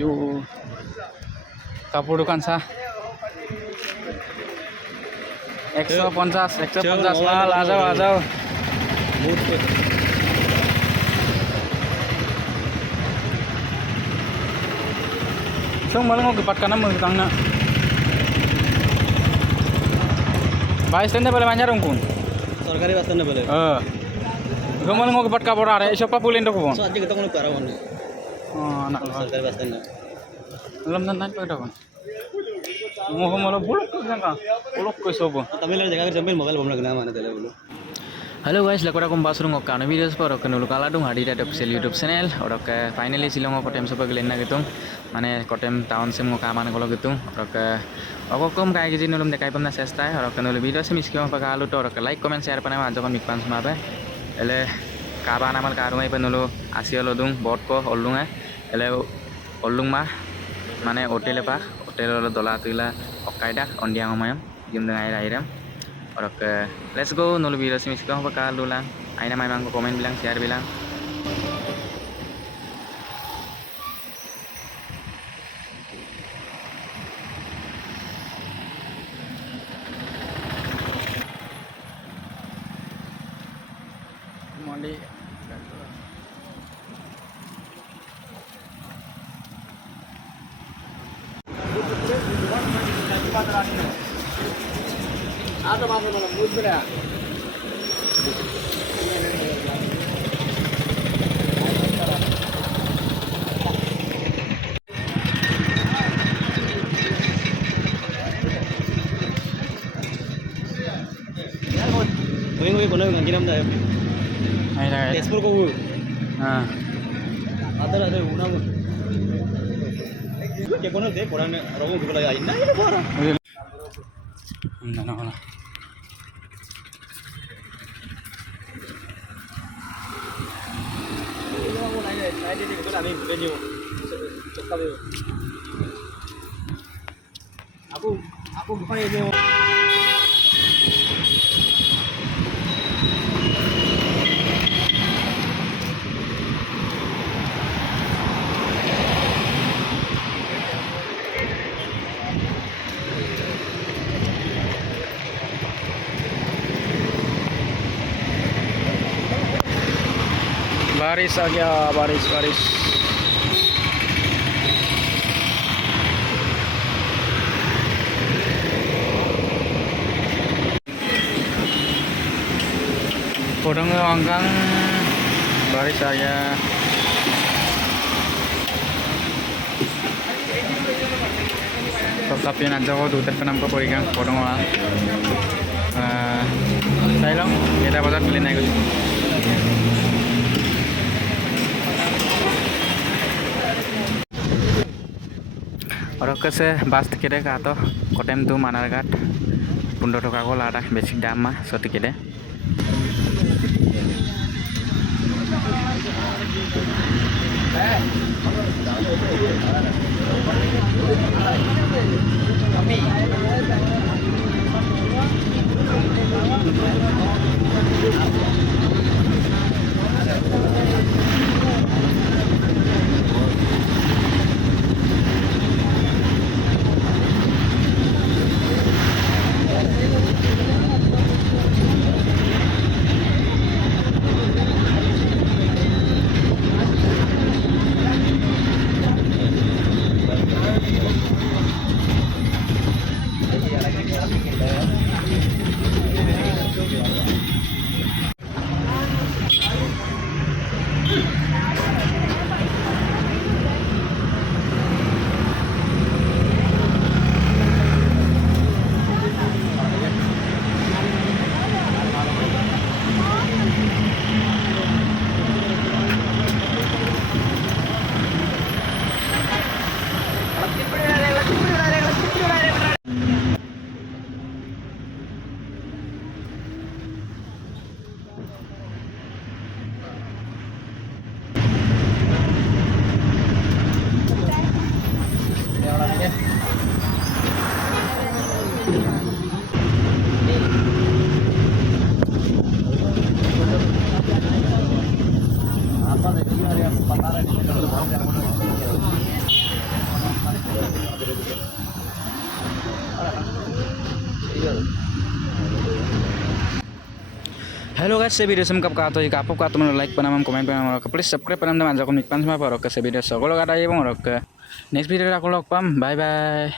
जो কাপোৰ দোকান চা 150 মাল আজাও Song malang mau gepat kanan mau tangna. Bais tenda boleh manjar ungkun. सरकारी बस स्टैंड बोले Gomol mau gepat kapor are siapa pulin dok bon. सो आज kita कोण करा वन Nak सरकारी bus stand belum nanti pada bon. Mau malah buluk ke jangka. Buluk ke sobo. Tamil जगह जम्बिल mobile बम लगना माने तेले बोलो Halo guys, lakora kong basrung okano videos por okano lukala dung hadira official YouTube channel orok finally silong kotem sopa gelena gitu mane kotem town sem ngoka man golo gitu orok okokom kai gizi nulum dekai pamna sestai orok nulu video sem iskiong pakalu to orok like comment share pana anjokon mikpan sumabe ele kaba namal karumai penulu asiolo dung bot ko ollunga ele ollung ma mane hotel pa hotel dola tuila okaida ondiang omayam jim dengai rairam Orok let's go nulu video sih misalkan bakal ulang aina main mangko komen bilang share bilang mandi ada mana mana mudah ya कोई कोण नंगी नाम दा ada Tezpur को आता उना के कोण दे कोण रोगो गुला आई ना ये बोरा Mana aku bukan ini baris aja baris Podong angkang baris aja tapi nanti aku tuh terkenam ke poigang podong lah saya long kita pasar beli naik Orok se bas tikede ka to kotem tu manargat 15 টাকা ko lada basic dam ma so tikede Halo guys, saya video semkap kato jika apa kato mana like panamam komen panamam orang please subscribe panamam dan anjakom nikpan sama para ke video so kalau kata ya bang orang ke next video aku log pam bye bye.